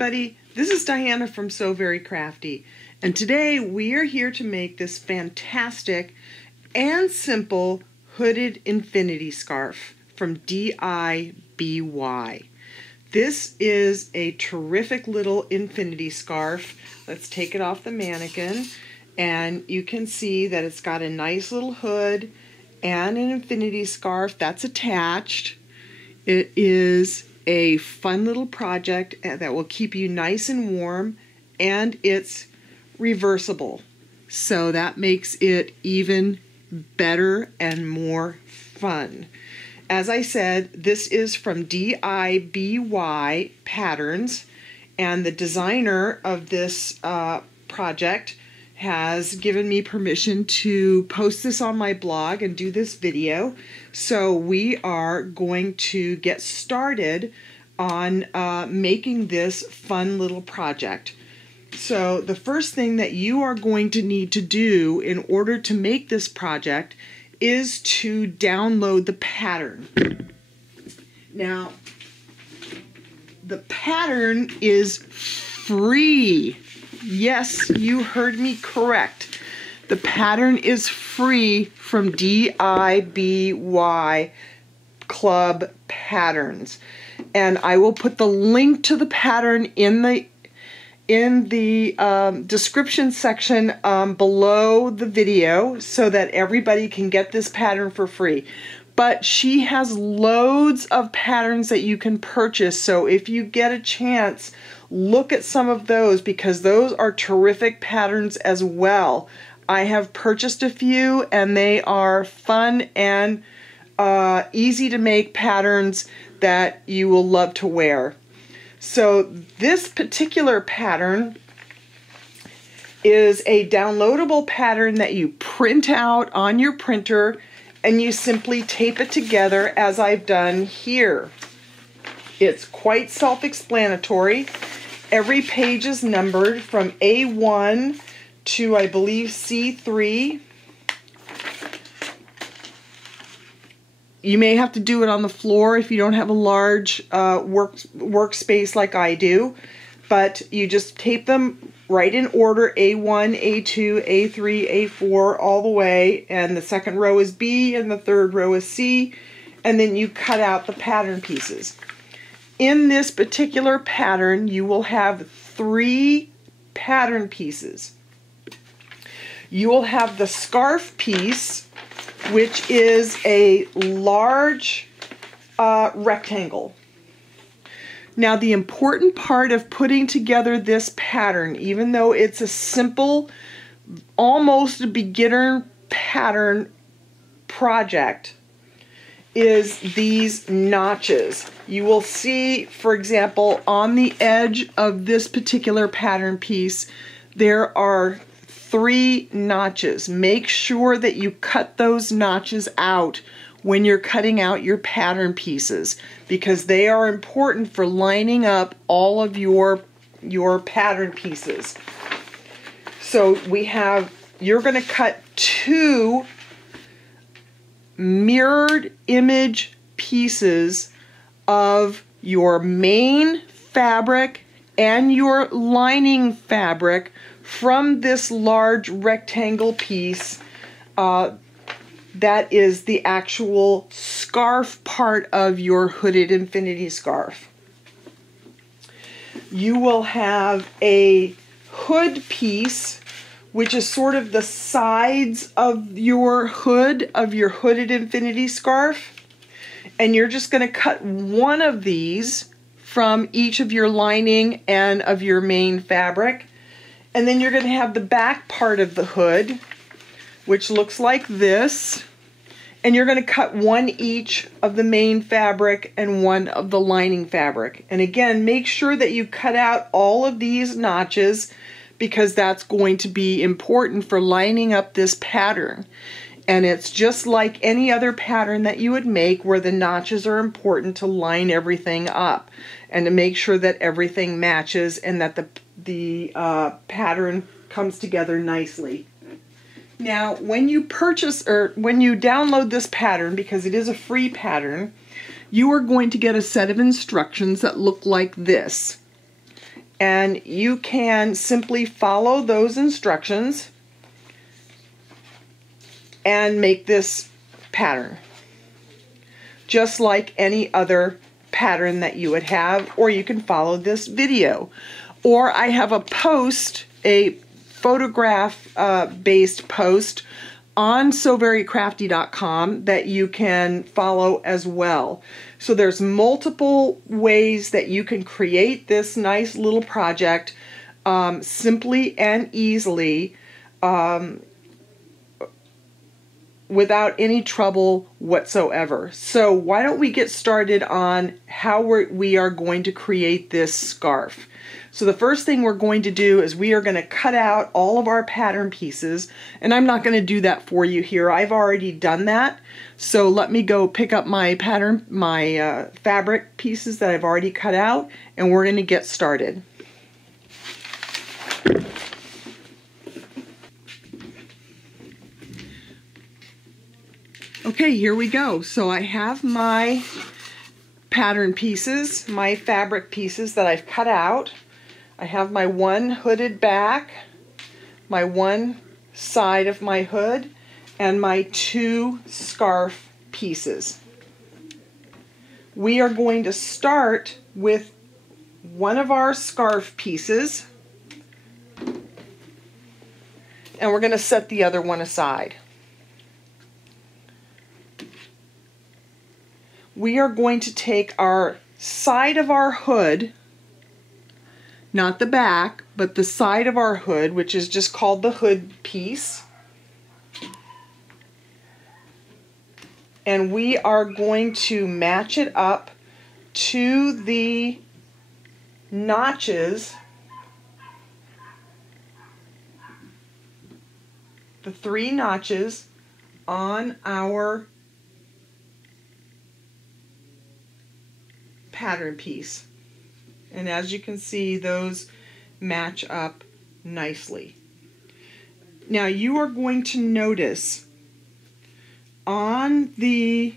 everybody, this is Diana from So Very Crafty, and today we are here to make this fantastic and simple hooded infinity scarf from DIY. This is a terrific little infinity scarf. Let's take it off the mannequin, and you can see that it's got a nice little hood and an infinity scarf that's attached. It is a fun little project that will keep you nice and warm, and it's reversible, so that makes it even better and more fun. As I said, this is from DIY Patterns, and the designer of this project has given me permission to post this on my blog and do this video. So we are going to get started on making this fun little project. So the first thing that you are going to need to do in order to make this project is to download the pattern. Now, the pattern is free. Yes, you heard me correct. The pattern is free from DIY Club Patterns. And I will put the link to the pattern in the description section below the video so that everybody can get this pattern for free. But she has loads of patterns that you can purchase, so if you get a chance, look at some of those because those are terrific patterns as well. I have purchased a few and they are fun and easy to make patterns that you will love to wear. So this particular pattern is a downloadable pattern that you print out on your printer and you simply tape it together as I've done here. It's quite self-explanatory. Every page is numbered from A1 to, I believe, C3. You may have to do it on the floor if you don't have a large workspace like I do, but you just tape them right in order, A1, A2, A3, A4, all the way, and the second row is B and the third row is C, and then you cut out the pattern pieces. In this particular pattern, you will have 3 pattern pieces. You will have the scarf piece, which is a large rectangle. Now, the important part of putting together this pattern, even though it's a simple, almost a beginner pattern project, is these notches. You will see, for example, on the edge of this particular pattern piece, there are 3 notches. Make sure that you cut those notches out when you're cutting out your pattern pieces because they are important for lining up all of your pattern pieces. So you're going to cut 2 mirrored image pieces of your main fabric and your lining fabric from this large rectangle piece that is the actual scarf part of your hooded infinity scarf. You will have a hood piece, which is sort of the sides of your hood, of your hooded infinity scarf. And you're just going to cut one of these from each of your lining and of your main fabric. And then you're going to have the back part of the hood, which looks like this. And you're going to cut one each of the main fabric and one of the lining fabric. And again, make sure that you cut out all of these notches because that's going to be important for lining up this pattern. And it's just like any other pattern that you would make where the notches are important to line everything up and to make sure that everything matches and that the pattern comes together nicely. Now, when you purchase or when you download this pattern, because it is a free pattern, you are going to get a set of instructions that look like this. And you can simply follow those instructions and make this pattern, just like any other pattern that you would have, or you can follow this video. Or I have a post, a photograph based post on SoVeryCrafty.com that you can follow as well. So there's multiple ways that you can create this nice little project simply and easily without any trouble whatsoever. So why don't we get started on how we are going to create this scarf. So the first thing we're going to do is we are going to cut out all of our pattern pieces, and I'm not going to do that for you here. I've already done that. So let me go pick up my pattern, my fabric pieces that I've already cut out, and we're going to get started. Okay, here we go. So I have my pattern pieces, my fabric pieces that I've cut out. I have my one hooded back, my one side of my hood, and my two scarf pieces. We are going to start with one of our scarf pieces, and we're going to set the other one aside. We are going to take our side of our hood, not the back, but the side of our hood, which is just called the hood piece. And we are going to match it up to the notches, the 3 notches on our pattern piece. And as you can see, those match up nicely. Now you are going to notice on the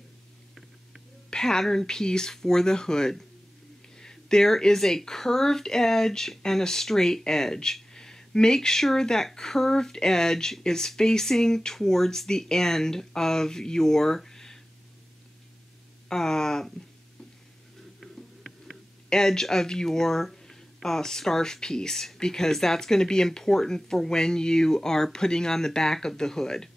pattern piece for the hood, there is a curved edge and a straight edge. Make sure that curved edge is facing towards the end of your edge of your scarf piece, because that's going to be important for when you are putting on the back of the hood.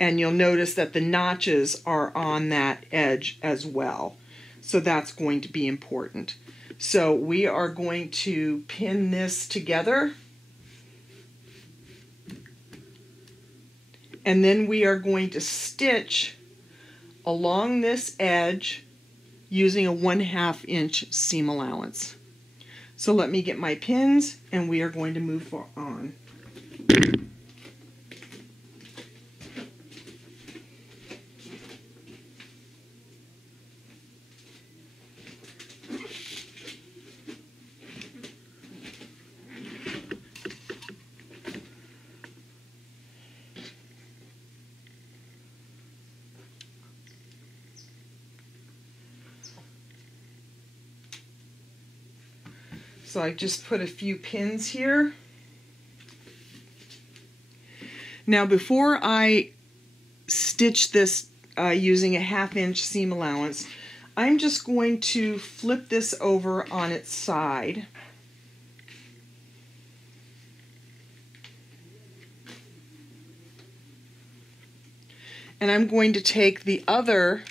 And you'll notice that the notches are on that edge as well. So that's going to be important. So we are going to pin this together. And then we are going to stitch along this edge using a 1/2 inch seam allowance. So let me get my pins and we are going to move on. So I just put a few pins here. Now before I stitch this using a 1/2 inch seam allowance, I'm just going to flip this over on its side. And I'm going to take the other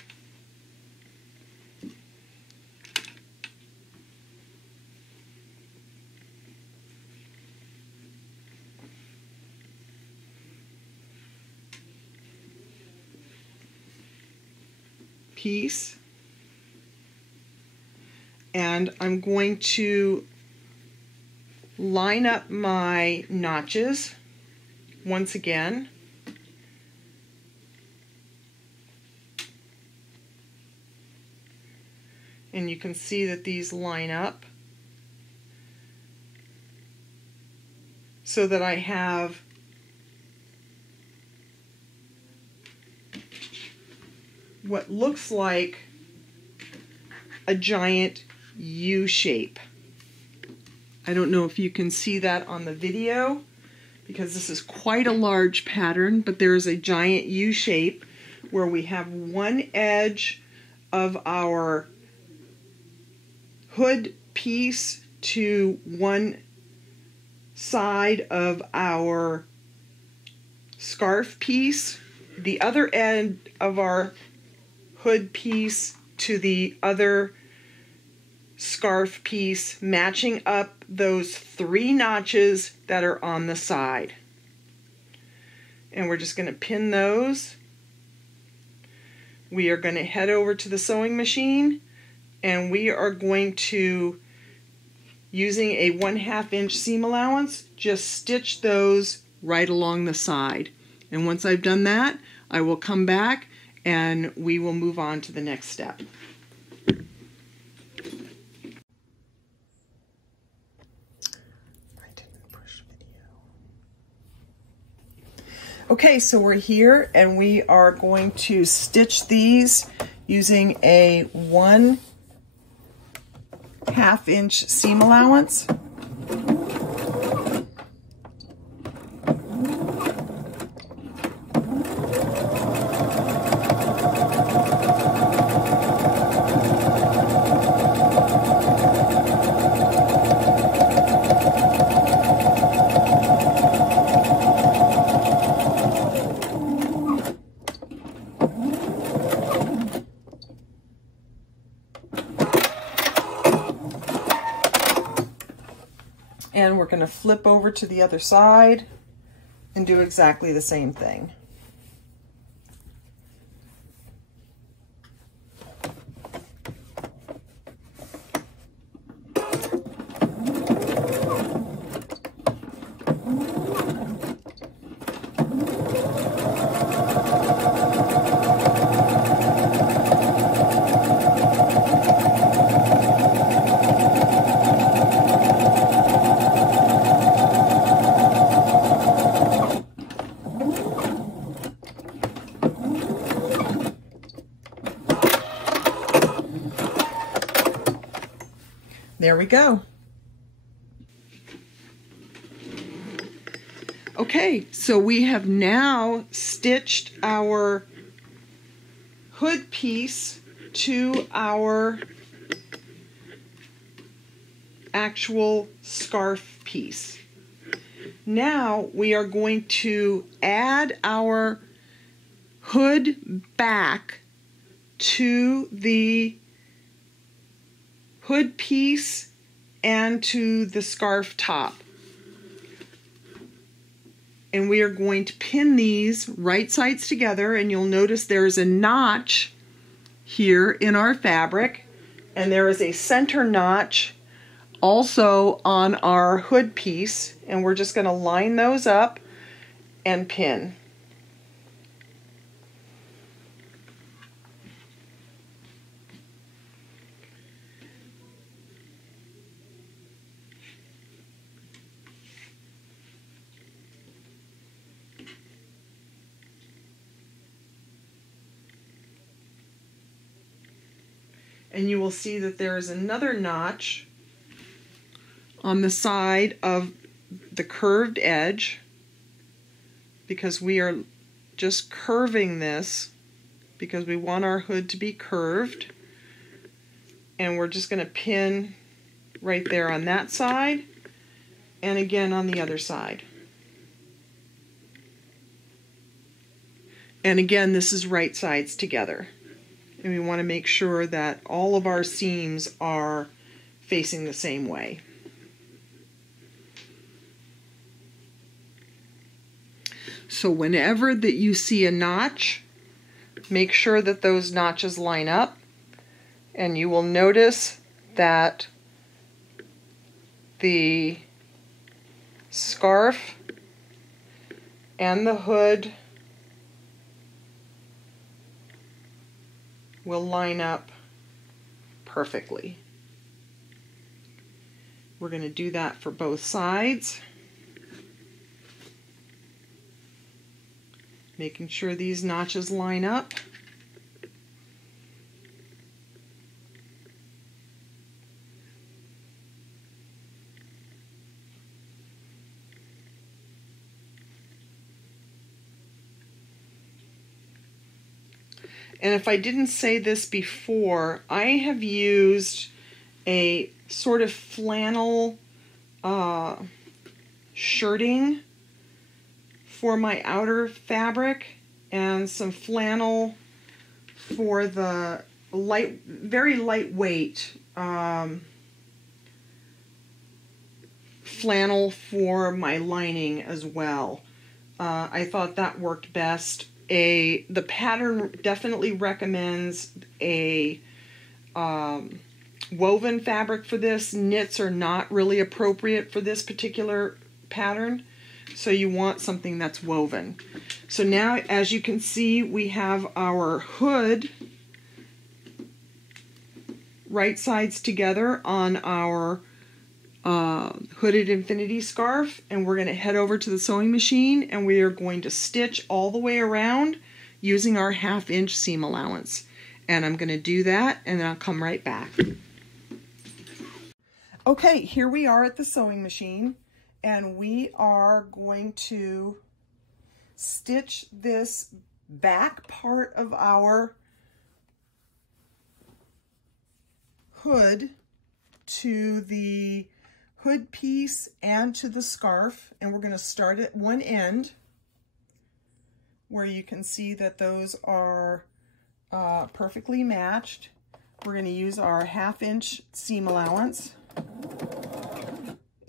piece, and I'm going to line up my notches once again. And you can see that these line up so that I have what looks like a giant U shape. I don't know if you can see that on the video because this is quite a large pattern, but there is a giant U shape where we have one edge of our hood piece to one side of our scarf piece, the other end of our hood piece to the other scarf piece, matching up those 3 notches that are on the side. And we're just going to pin those. We are going to head over to the sewing machine and we are going to, using a 1/2 inch seam allowance, just stitch those right along the side. And once I've done that, I will come back and we will move on to the next step. Okay, so we're here and we are going to stitch these using a 1/2 inch seam allowance. And we're going to flip over to the other side and do exactly the same thing. There we go. Okay, so we have now stitched our hood piece to our actual scarf piece. Now we are going to add our hood back to the hood piece and to the scarf top. And we are going to pin these right sides together, and you'll notice there's a notch here in our fabric, and there is a center notch also on our hood piece, and we're just going to line those up and pin. And you will see that there is another notch on the side of the curved edge, because we are just curving this because we want our hood to be curved. And we're just going to pin right there on that side and again on the other side. And again, this is right sides together. And we want to make sure that all of our seams are facing the same way. So whenever that you see a notch, make sure that those notches line up, and you will notice that the scarf and the hood will line up perfectly. We're going to do that for both sides, making sure these notches line up. And if I didn't say this before, I have used a sort of flannel shirting for my outer fabric and some flannel for the very lightweight flannel for my lining as well. I thought that worked best. The pattern definitely recommends a woven fabric for this. Knits are not really appropriate for this particular pattern, so you want something that's woven. So now, as you can see, we have our hood right sides together on our hooded infinity scarf, and we're going to head over to the sewing machine and we are going to stitch all the way around using our 1/2 inch seam allowance. And I'm going to do that and then I'll come right back. Okay, here we are at the sewing machine, and we are going to stitch this back part of our hood to the hood piece and to the scarf, and we're going to start at one end where you can see that those are perfectly matched. We're going to use our 1/2 inch seam allowance,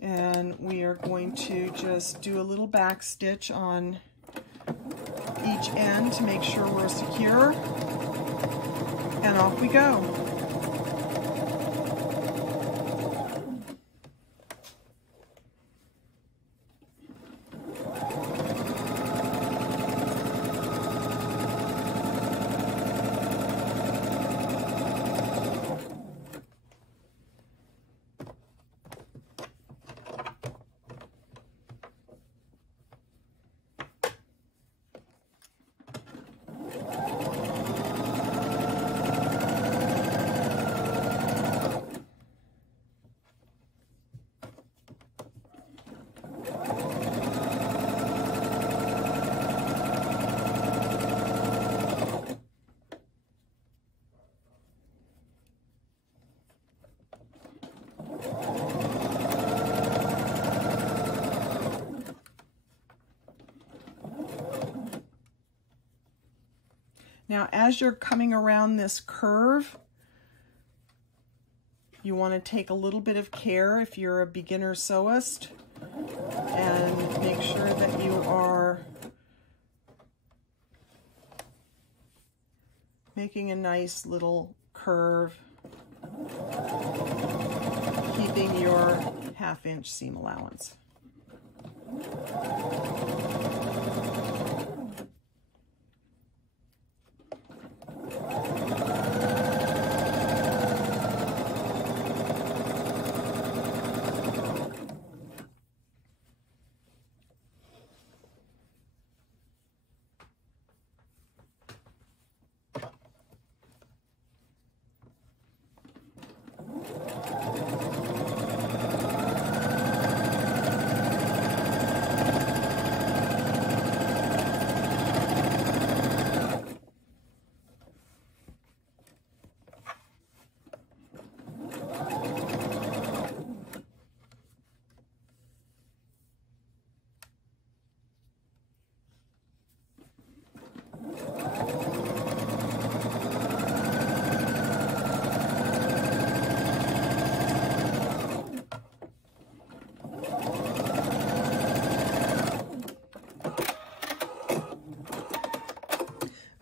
and we are going to just do a little back stitch on each end to make sure we're secure, and off we go. Now, as you're coming around this curve, you want to take a little bit of care if you're a beginner sewist and make sure that you are making a nice little curve, keeping your 1/2 inch seam allowance.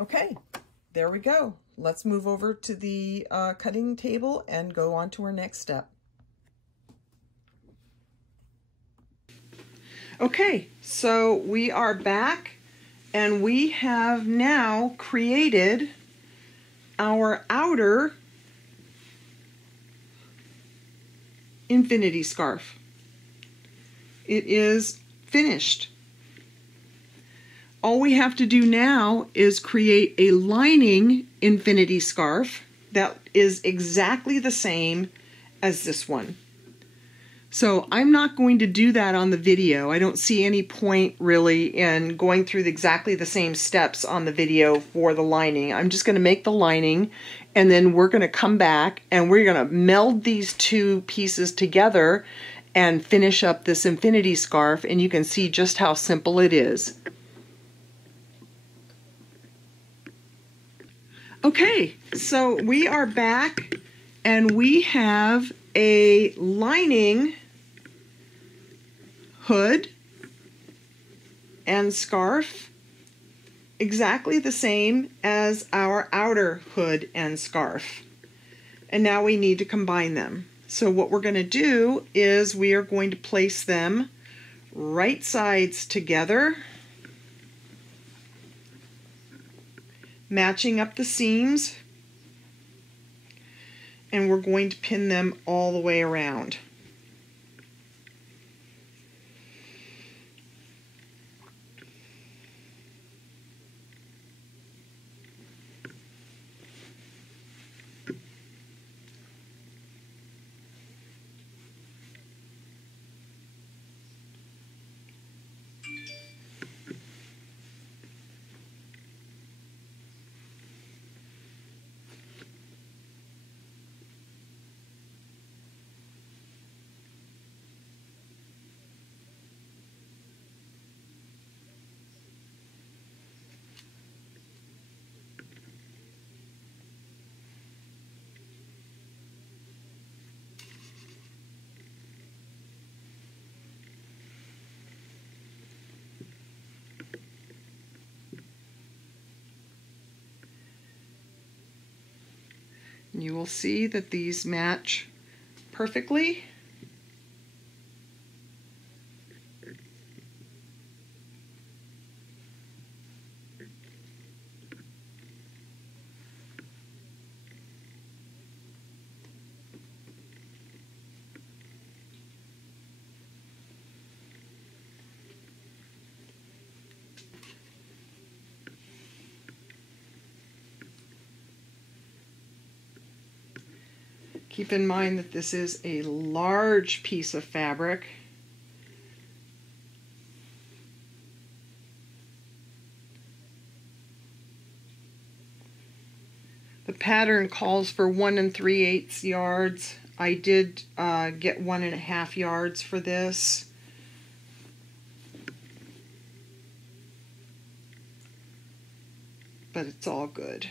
Okay, there we go. Let's move over to the cutting table and go on to our next step. Okay, so we are back and we have now created our outer infinity scarf. It is finished. All we have to do now is create a lining infinity scarf that is exactly the same as this one. So I'm not going to do that on the video. I don't see any point really in going through exactly the same steps on the video for the lining. I'm just going to make the lining, and then we're going to come back and we're going to meld these two pieces together and finish up this infinity scarf, and you can see just how simple it is. Okay, so we are back and we have a lining hood and scarf exactly the same as our outer hood and scarf. And now we need to combine them. So what we're going to do is we are going to place them right sides together, matching up the seams, and we're going to pin them all the way around. You will see that these match perfectly. Keep in mind that this is a large piece of fabric. The pattern calls for 1 3/8 yards. I did get 1.5 yards for this. But it's all good.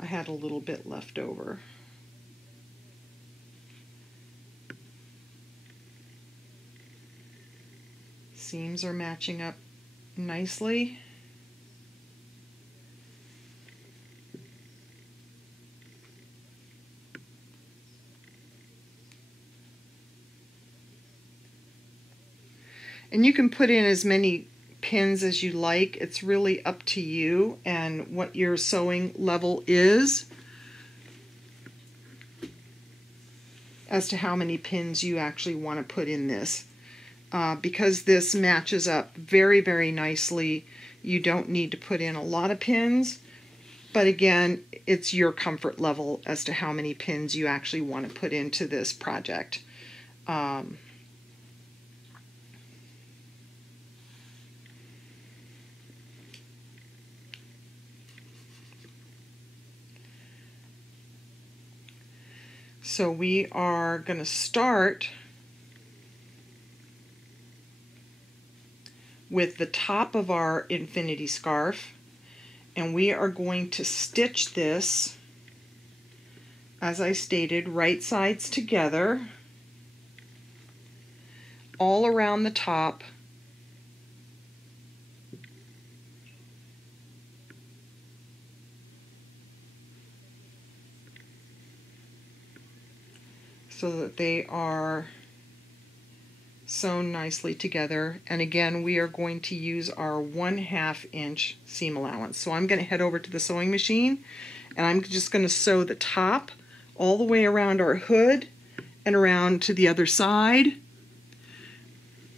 I had a little bit left over. Seams are matching up nicely. And you can put in as many pins as you like. It's really up to you and what your sewing level is as to how many pins you actually want to put in this. Because this matches up very, very nicely, you don't need to put in a lot of pins, but again, it's your comfort level as to how many pins you actually want to put into this project. So we are going to start with the top of our infinity scarf, and we are going to stitch this, as I stated, right sides together all around the top. So that they are sewn nicely together. And again, we are going to use our 1/2 inch seam allowance. So I'm going to head over to the sewing machine and I'm just going to sew the top all the way around our hood and around to the other side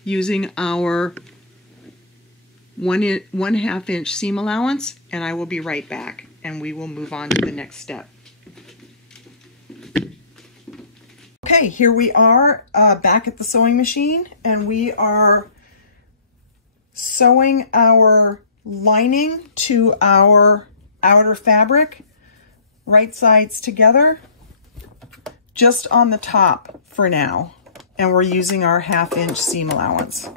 using our 1/2 inch seam allowance, and I will be right back and we will move on to the next step. Okay, here we are back at the sewing machine, and we are sewing our lining to our outer fabric, right sides together, just on the top for now, and we're using our 1/2 inch seam allowance.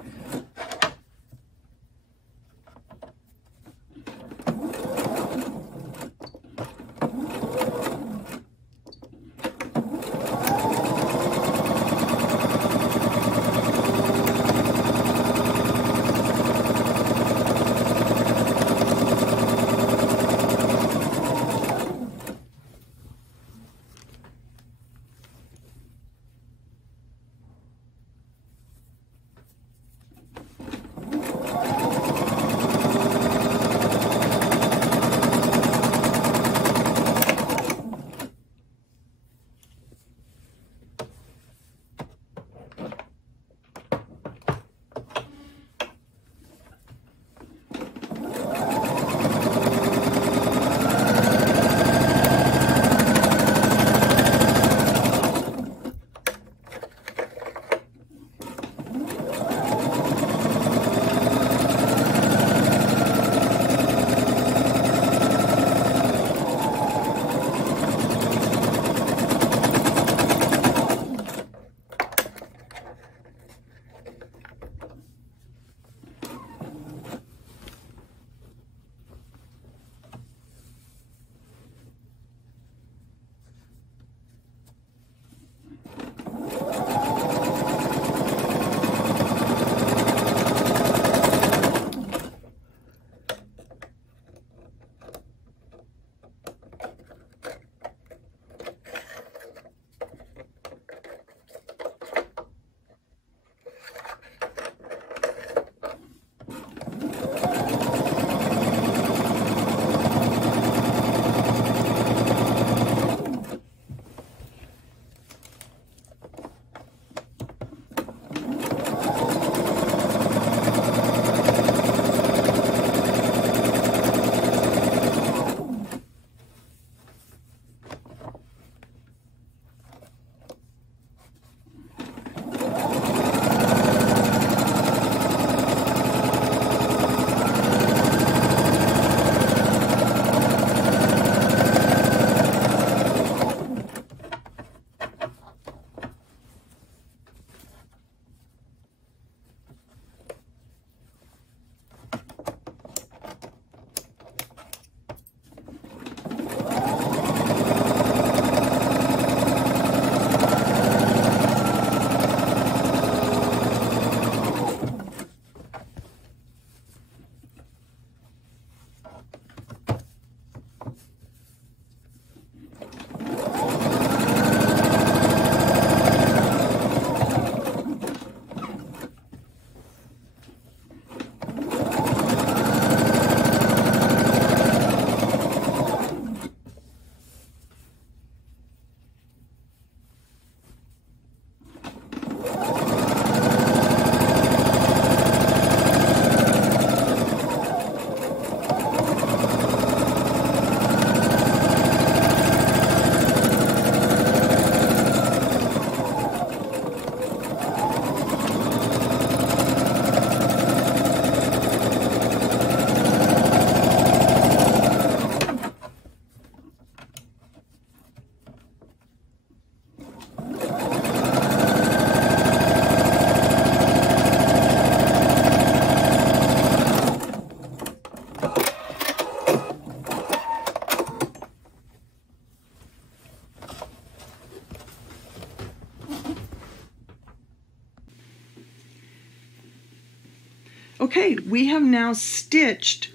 Okay, we have now stitched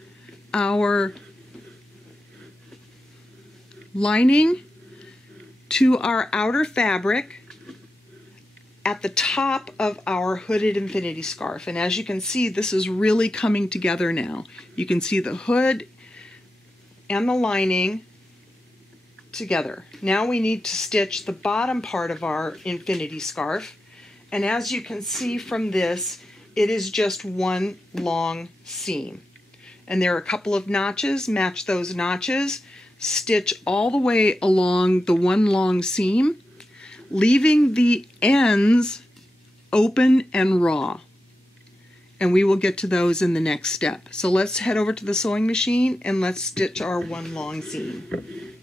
our lining to our outer fabric at the top of our hooded infinity scarf. And as you can see, this is really coming together now. You can see the hood and the lining together. Now we need to stitch the bottom part of our infinity scarf. And as you can see from this, it is just one long seam. And there are a couple of notches. Match those notches. Stitch all the way along the one long seam. leaving the ends open and raw. And we will get to those in the next step. So let's head over to the sewing machine and let's stitch our one long seam.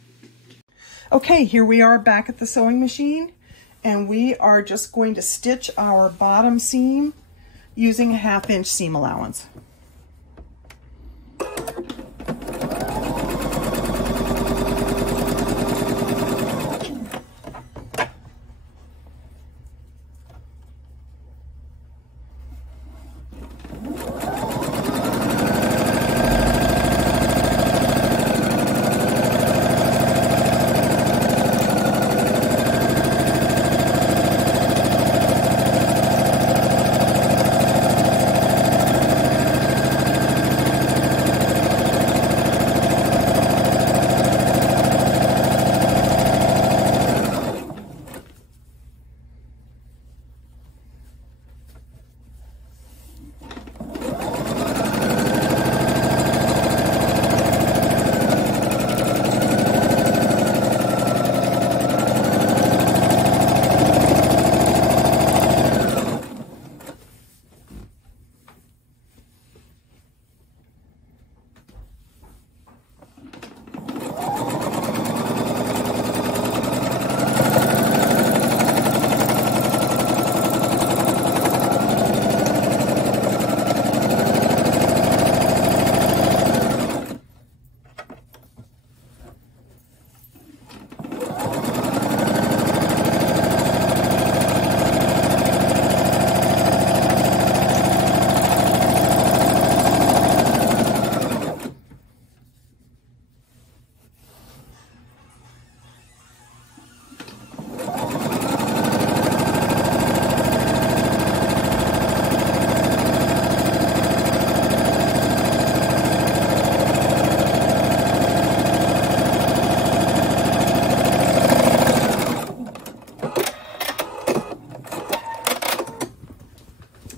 Okay, here we are back at the sewing machine, and we are just going to stitch our bottom seam using a 1/2 inch seam allowance.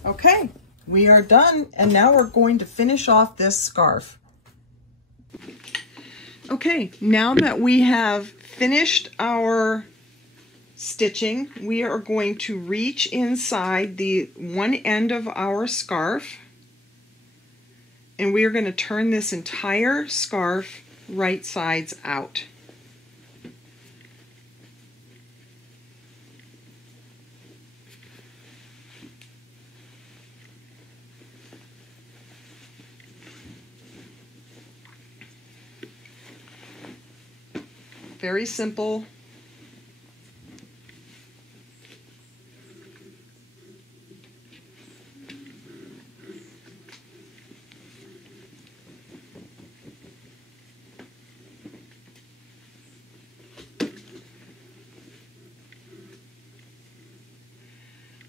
Okay, we are done, and now we're going to finish off this scarf. Okay, now that we have finished our stitching, we are going to reach inside the one end of our scarf, and we are going to turn this entire scarf right sides out. Very simple.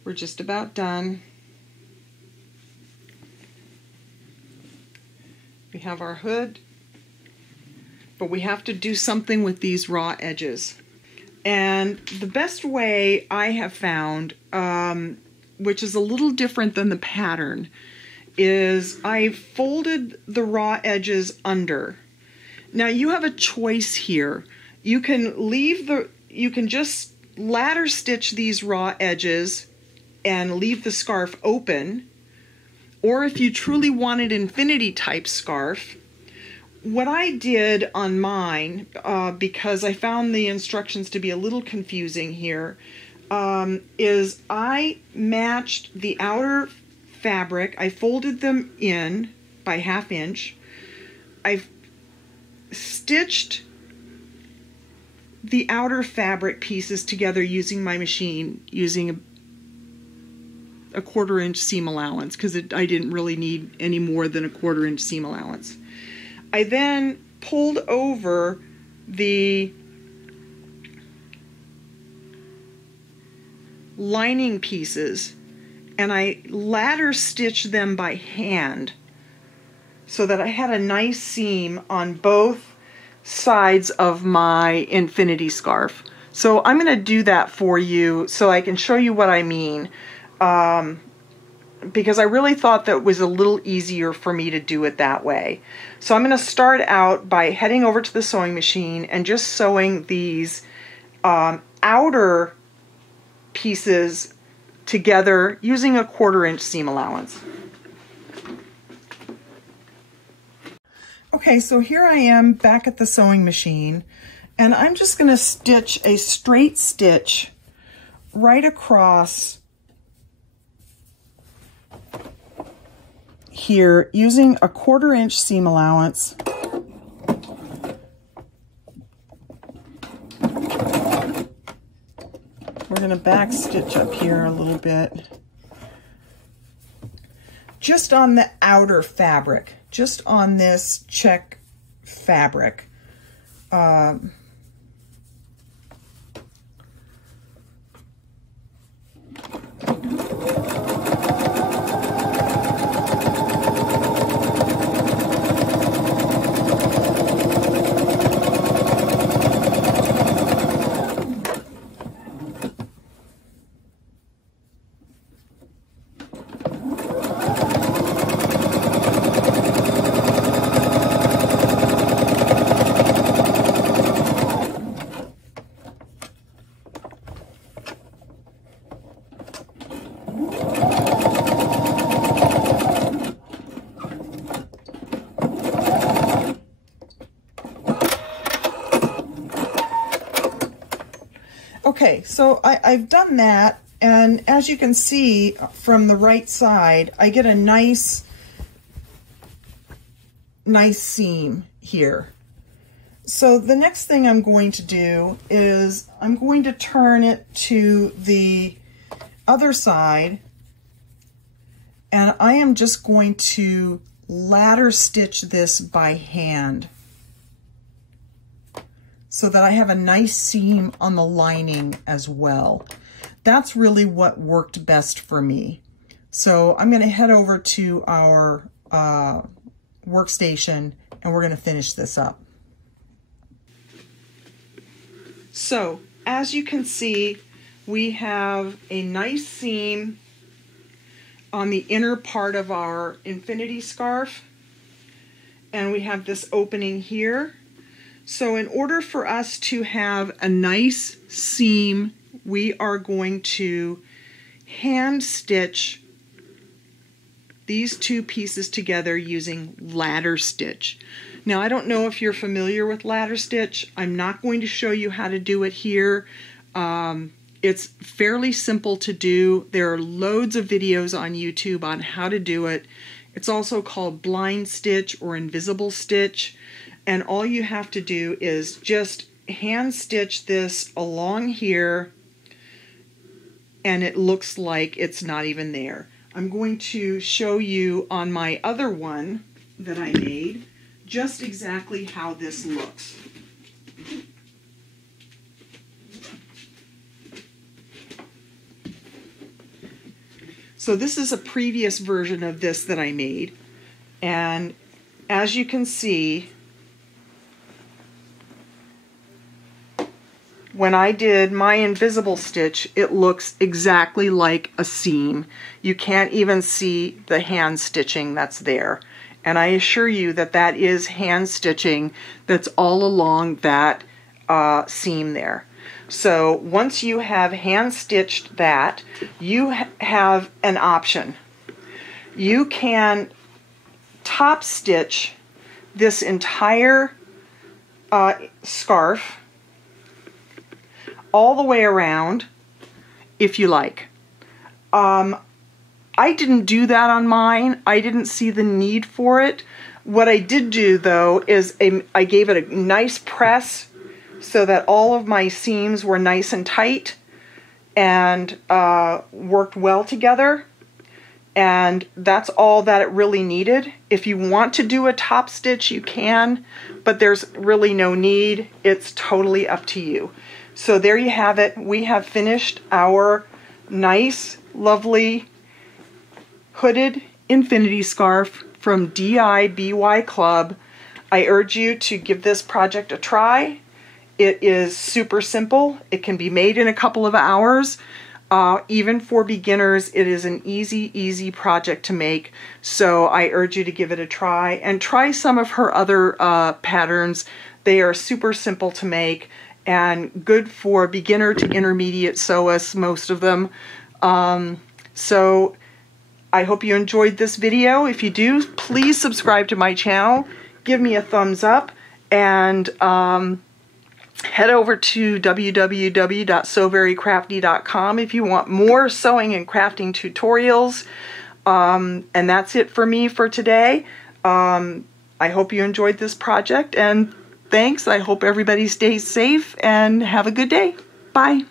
We're just about done. We have our hood, but we have to do something with these raw edges. And the best way I have found, which is a little different than the pattern, is I folded the raw edges under. Now you have a choice here. You can just ladder stitch these raw edges and leave the scarf open, or if you truly wanted infinity type scarf, what I did on mine, because I found the instructions to be a little confusing here, is I matched the outer fabric. I folded them in by 1/2 inch. I stitched the outer fabric pieces together using my machine, using a 1/4 inch seam allowance, because I didn't really need any more than a 1/4 inch seam allowance. I then pulled over the lining pieces and I ladder stitched them by hand so that I had a nice seam on both sides of my infinity scarf. So I'm going to do that for you so I can show you what I mean, because I really thought that was a little easier for me to do it that way. So I'm going to start out by heading over to the sewing machine and just sewing these outer pieces together using a 1/4 inch seam allowance. Okay, so here I am back at the sewing machine, and I'm just going to stitch a straight stitch right across here using a 1/4 inch seam allowance. We're going to back stitch up here a little bit, just on the outer fabric, just on this check fabric. Okay, so I've done that, and as you can see from the right side, I get a nice seam here. So the next thing I'm going to do is I'm going to turn it to the other side, and I am just going to ladder stitch this by hand, so that I have a nice seam on the lining as well. That's really what worked best for me. So I'm going to head over to our workstation, and we're going to finish this up. So as you can see, we have a nice seam on the inner part of our infinity scarf, and we have this opening here. So in order for us to have a nice seam, we are going to hand stitch these two pieces together using ladder stitch. Now, I don't know if you're familiar with ladder stitch. I'm not going to show you how to do it here. It's fairly simple to do. There are loads of videos on YouTube on how to do it. It's also called blind stitch or invisible stitch. And all you have to do is just hand stitch this along here, and it looks like it's not even there. I'm going to show you on my other one that I made just exactly how this looks. So this is a previous version of this that I made, and as you can see, when I did my invisible stitch, it looks exactly like a seam. You can't even see the hand stitching that's there. And I assure you that that is hand stitching that's all along that seam there. So once you have hand stitched that, you have an option. You can top stitch this entire scarf all the way around if you like. I didn't do that on mine. I didn't see the need for it. What I did do though is I gave it a nice press so that all of my seams were nice and tight and worked well together. And that's all that it really needed. If you want to do a top stitch, you can, but there's really no need. It's totally up to you. So there you have it. We have finished our nice, lovely hooded infinity scarf from DIY Club. I urge you to give this project a try. It is super simple. It can be made in a couple of hours. Even for beginners, it is an easy project to make. So I urge you to give it a try and try some of her other patterns. They are super simple to make, and good for beginner to intermediate sewists, most of them. So I hope you enjoyed this video. If you do, please subscribe to my channel, give me a thumbs up, and head over to www.sewverycrafty.com if you want more sewing and crafting tutorials. And that's it for me for today. I hope you enjoyed this project, and thanks. I hope everybody stays safe and have a good day. Bye.